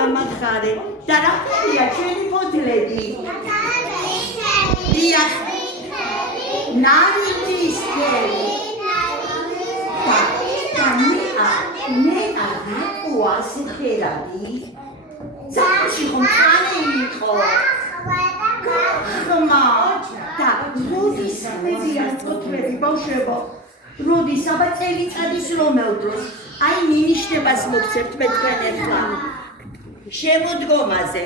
გამახარე და რა ქვია ჩვენი ფოთლები? დიახ. ნარინჯისფერი. მე რაკო ასე ფერადი? ზამში ხომ ხანე იყო? ხმა და როდის მედიან ფოთლები ბავშვებო? როდის აბა წელიწადის რომელ დროს? აი მინიშნებას მოგცემთ მე თქვენ ახლა. შემოდგომაზე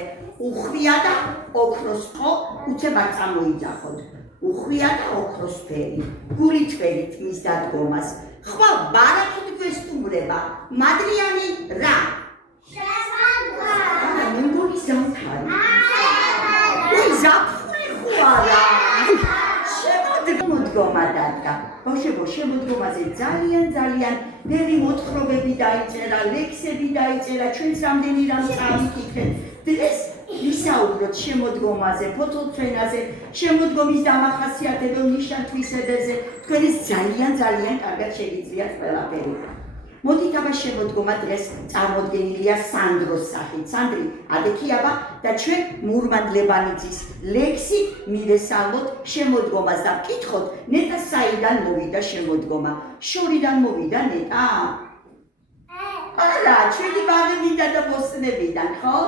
უხვია და ოქროს ხო უცებ არ წამოიძახოთ. უხვია და ოქროსფერი. გულითველით მის დადგომას. ხვალ ბარათით გვესტუმრება. მადრიანი რა? შეხვედრა. მე მგონი ზამთარი. ой ზაფხული ხო არა? შემოდგომა დადგა. ბავშვებო, შემოდგომაზე ძალიან ბევრი მოთხრობები დაიწერა, ლექსები დაიწერა, ჩვენს რამდენი რამ წავიკითხეთ. დღეს ვისაუბროთ შემოდგომაზე, ფოთოლცვენაზე, შემოდგომის დამახასიათებელ ნიშან-თვისებებზე. თქვენ ეს ძალიან კარგად შეგიძლიათ ყველაფერი. მოდით აბა შემოდგომა დღეს წარმოდგენილია სანდროს სახით. სანდრი, ადექიაბა და ჩვენ მურმანდლებანიძის ლექსით მივესალმოთ შემოდგომას და ვკითხოთ, ნეტა საიდან მოვიდა შემოდგომა? შორიდან მოვიდა ნეტა? არა, ჩვენი ბაღებიდან და ბოსტნებიდან, ხო?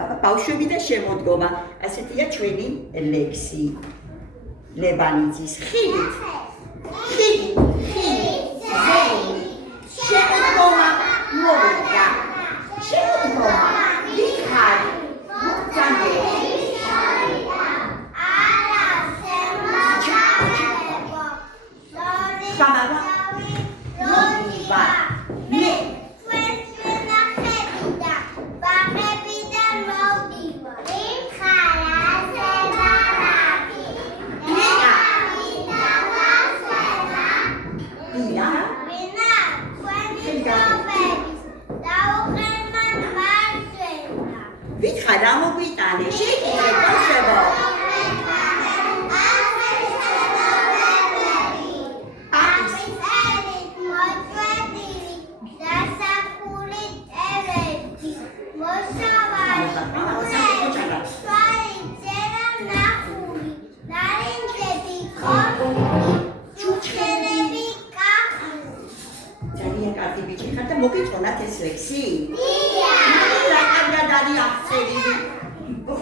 აბა ბავშვები და შემოდგომა, ასეთია ჩვენი ლექსი. ლებანიძის ხილით. შემოდგომა მოვიდა. შემოდგომა ვიხარი მოგწანდელი რა მოგვიტანე? შეგიძლიათ ბავშვებო? ძალიან კარგი ბიჭი ხარ და მოგიწონათ ეს ლექსი?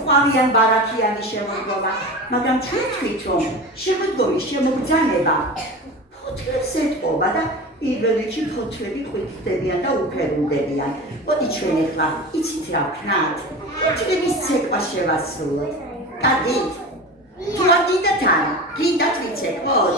ხვავიან ბარათიანი შემოდგომა, მაგრამ ჩვენ თქვით, რომ შემოდგომის შემოგზანება ფოთლებს ეტყობა და პირველ რიგში ფოთლები ყვითლდებიან და უფერულდებიან. მოდი ჩვენ ახლა იცით რა ვქნათ? ფოთლების ცეკვა შევასრულოთ. კარგით? თუ არ გინდათ არა? გინდათ ვიცეკვოთ?